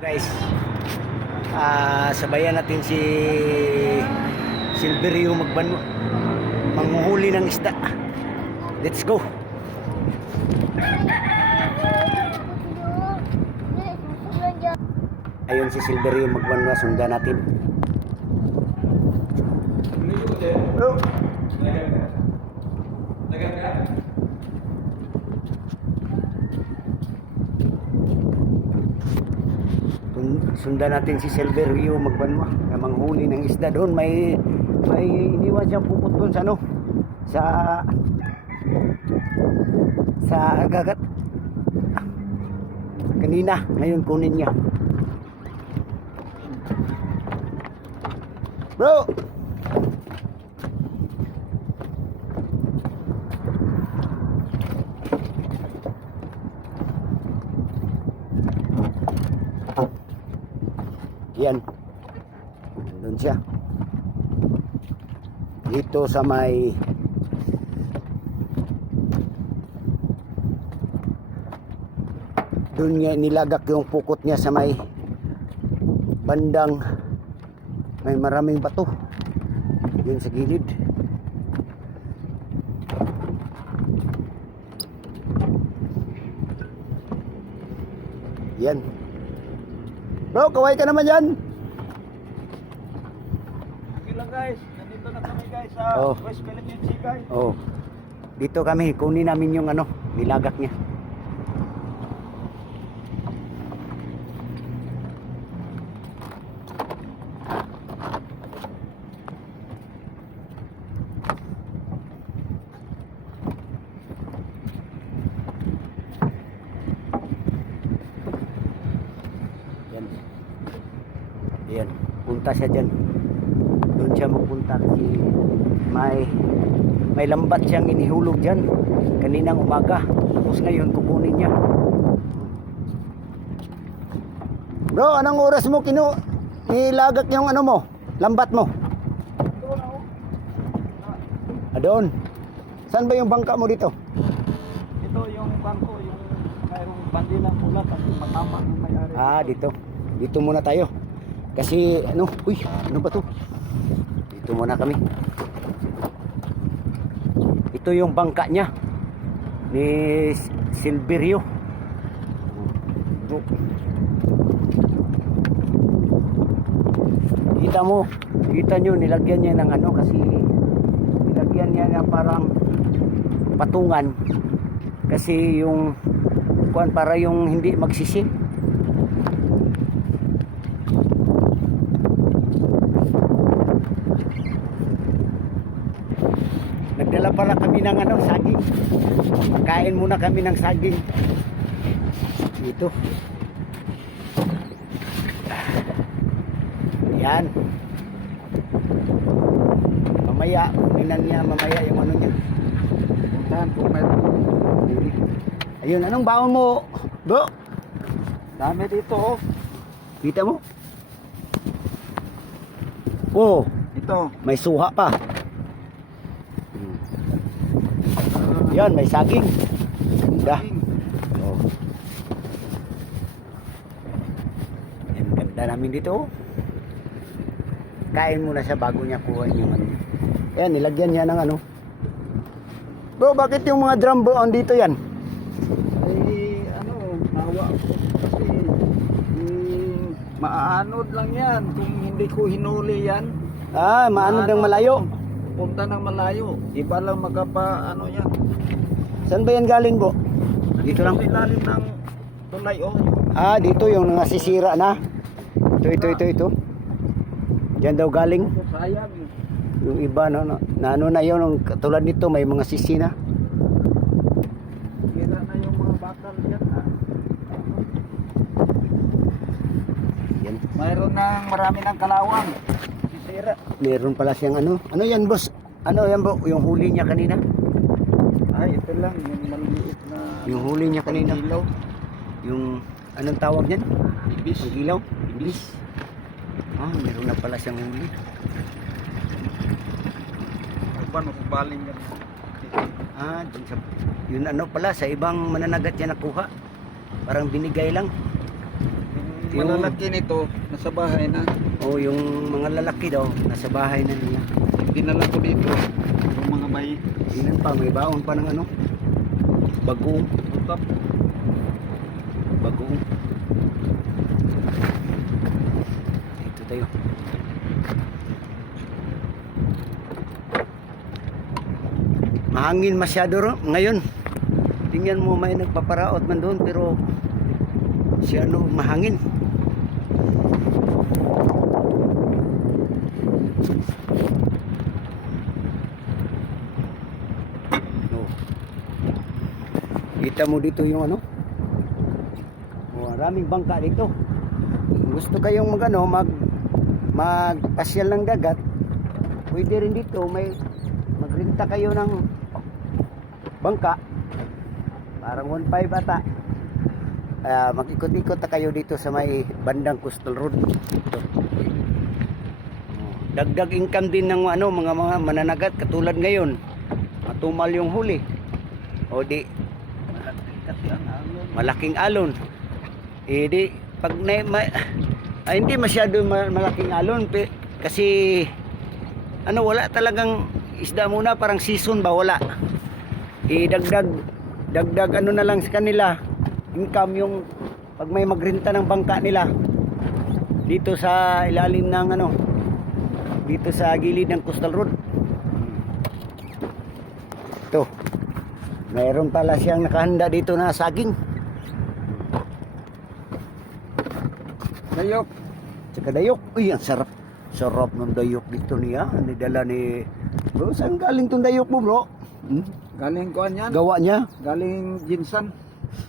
Guys, sabayan natin si Silverio manghuhuli ng isda. Let's go. Ayun si Silverio magbanwa, sundan natin. Bro. Sundan natin si Silverio magbanwa na manghuli ng isda doon. May iniwan siyang pukot doon sa ano, sa agagat kanina. Ngayon kunin niya. Bro, yan, doon siya dito sa may doon niya nilagak yung pukot niya sa may bandang may maraming bato yun sa gilid. Yan bro, kaway ka naman yan. Okay lang guys, nandito na kami guys sa West Philippine Sea guys. Oh, dito kami, kunin namin yung ano, nilagak niya. Yan, punta siya dyan. Doon siya magpunta kasi may lambat siyang inihulog dyan kaninang umaga. Tapos ngayon kukunin niya. Bro, anong oras mo nilagak yung ano mo? Lambat mo? Doon. Saan ba yung bangka mo dito? Ito yung bangko, yung mayroong bandilang pula kasi matama ng may-ari. Dito. Dito muna tayo. Kasi ano, ano ba to? Dito muna kami. Ito yung bangka niya ni Silverio. Kita nyo, nilagyan niya ng ano, kasi nilagyan niya na parang patungan kasi yung para yung hindi magsisi. Nagdala pala kami ng ano, saging. Kain muna kami ng saging. Dito. Yan. Mamaya, kuminan niya mamaya yung ano niya. Puntahan kung mayroong. Ayun, anong baon mo, bro? Dami dito oh. Kita mo? Oh, Ito. may suha pa. Yan, may saging. Ganda. Oh. Yan, ganda namin dito. Kain muna siya bago niya kuha yung ano. Ayan, nilagyan niya ng ano. Bro, bakit yung mga drum bro dito yan? Ay, ano, nawa ako kasi maanod lang yan. Kung hindi ko hinuli yan. Maano ng malayo. Punta ng malayo. Di pa lang ano yan. Saan ba yan galing bro? Dito lang. Sa ilalim ng tulay oh. Dito yung nasisira na. Ito. Diyan daw galing. Sayang. Yung iba na ano na yun, yung tulad nito may mga sisi na. Kira na yung mga bakal yan ha. Yan. Mayroon ng marami ng kalawang. Sisira. Meron pala siyang ano. Ano yan boss? Ano yan bro? Yung huli niya kanina? Ay, ito lang yung maliit na Yung huli niya kanina. ilaw. Yung anong tawag yan? Ibis. Ang ilaw? Iblis. Meron na pala siyang huli. Paano kung baling yan? Dun sa, yun ano pala, sa ibang mananagat niya nakuha. Parang binigay lang. Yung- malalaki nito, nasa bahay na. O yung mga lalaki daw, nasa bahay na nila. Dinala ko dito. Yung mga may Tingnan pa, may baon pa ng ano. Bagoong. utap. Bagoong. Dito tayo. Mahangin masyado ngayon. Tingnan mo, may nagpaparaot man doon pero si ano, mahangin. No. Kita mo dito yung ano? Maraming bangka dito. Kung gusto kayong magpasyal ng dagat, pwede rin dito, may magrenta kayo ng bangka. Parang 1.5 ata. Mag-ikot-ikot na kayo dito sa may bandang Coastal Road. Ito. Dagdag income din ng mga mananagat katulad ngayon. Matumal yung huli. O di malaking alon. Di pag hindi masyado malaking alon kasi wala talagang isda muna, parang season ba wala. Dagdag na lang sa kanila income yung pag may magrenta ng bangka nila dito sa ilalim ng dito sa gilid ng Coastal Road. Ito, mayroon pala siyang nakahanda dito na saging, Dayok. tsaka dayok. Uy, ang sarap ng dayok dito niya. Nidala ni bro. Saan galing tong dayok mo, bro? Galing kuan yan. Gawa niya. Galing Jinsan.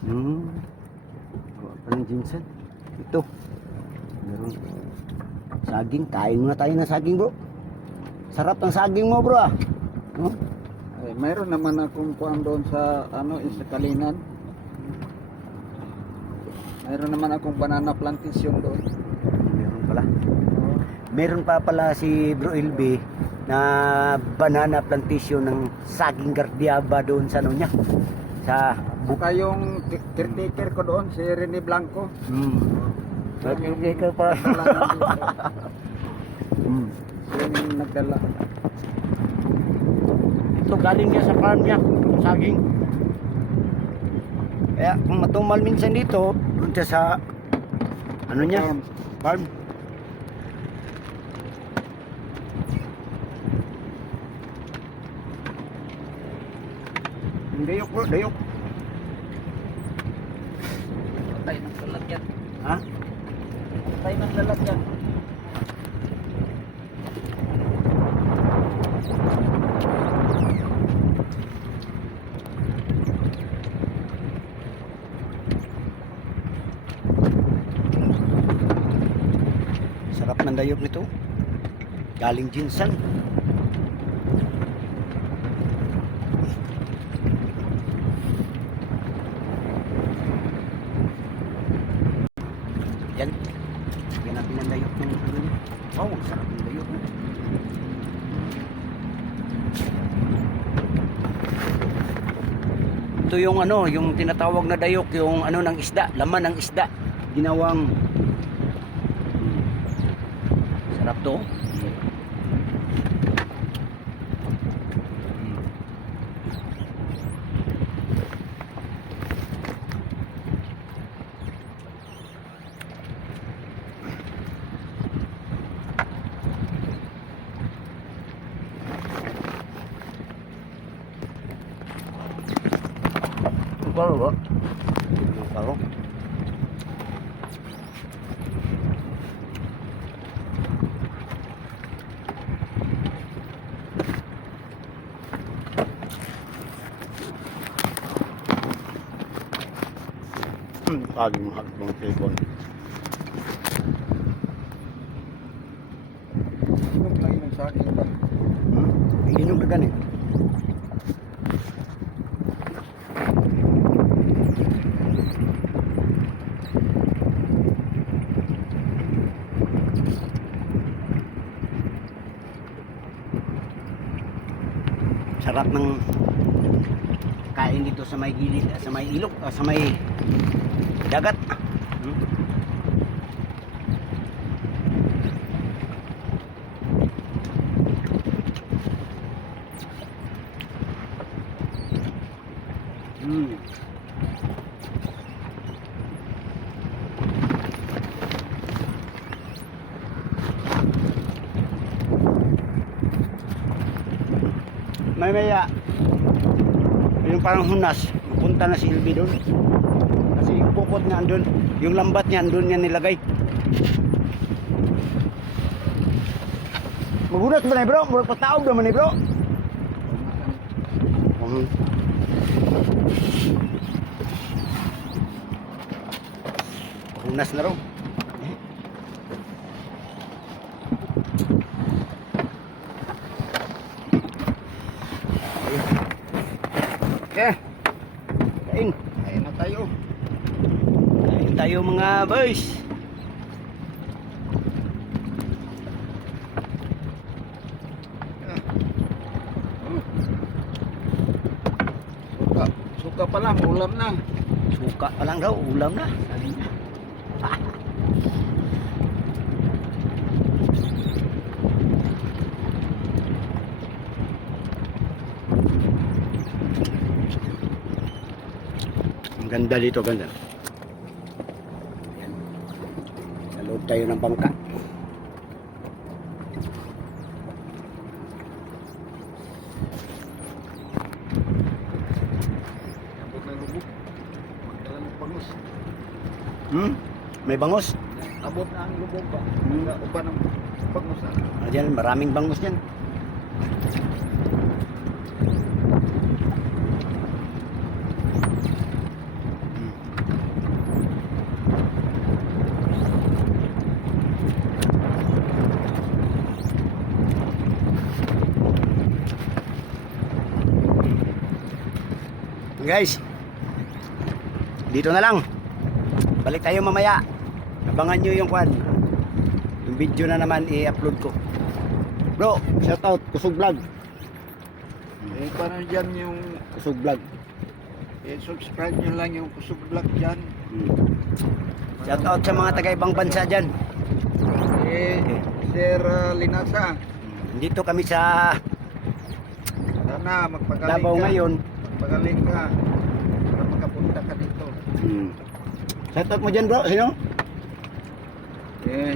Gawa pa ng Jinsan. Ito, meron saging. Kain muna tayo ng saging, bro. Sarap ng saging mo, bro, ah. Oh? Ay, mayroon naman akong kuan doon sa sa Kalinan. Mayroon naman akong banana plantation doon. Meron pala. Meron pa pala si Bro Ilbe na banana plantation ng saging gardiaba doon sa niya. Sa Buka yung caretaker ko doon, si Rene Blanco. Bagay ka pa. Siya yung nagdala. Ito galing niya sa farm niya, saging. Kaya kung matumal minsan dito, doon siya sa niya, farm. Dayok, bro, dayok. Patay ng lalagyan. Ha? Patay ng lalagyan. Sarap ng dayok nito. Galing Jinsan. Yan. Yan natin ang dayok ng niya. Wow, ang sarap ng dayok. Ito yung yung tinatawag na dayok, yung ng isda, laman ng isda. Ginawang sarap to. Paro ba? Paro. Laging mahagpong tibon. Inog lang yung sa akin ba? Inog na ganit. Sarap ng kain dito sa may gilid, sa may ilog, sa may dagat. Mamaya, yung parang hunas, punta na si Ilby doon. Kasi yung bukod niya andun, yung lambat niya andun niya nilagay. Magunas ba na bro? Murag pataog naman ni bro. Hunas na raw. Okay. Kain. Kain na tayo. Kain tayo mga boys. Suka. Suka pa lang, ulam na. Suka pa lang daw, ulam na. Ang ganda dito, ganda. Yan. Nalood tayo ng bangka. Abot na lubog. Magdala ng bangus. May bangos. Abot na ang lubog ba? Uban ng bangus. Diyan, maraming bangos diyan. Guys, dito na lang. Balik tayo mamaya. Abangan nyo yung kwan. Yung video na naman i-upload ko. Bro, shout out Kusog Vlog. Eh, paano dyan yung... Kusog Vlog. subscribe nyo lang yung Kusog Vlog dyan. Shout out sa mga taga ibang bansa dyan. Sir Linasa. Dito kami sa Sana magpagaling Davao ka. ngayon. Magpagaling ka. Para makapunta ka dito. Shout out mo dyan bro, sino?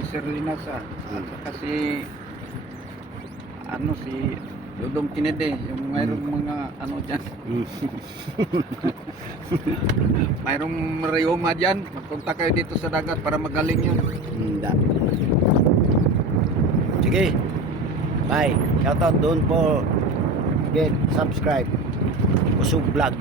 Sir Linasa. At saka si Dudong Kinede, yung mayroong mga ano dyan. Mayroong rayoma dyan. Magpunta kayo dito sa dagat para magaling yun. Sige. Bye. Shout out doon po. Again, subscribe. Kusog Vlog.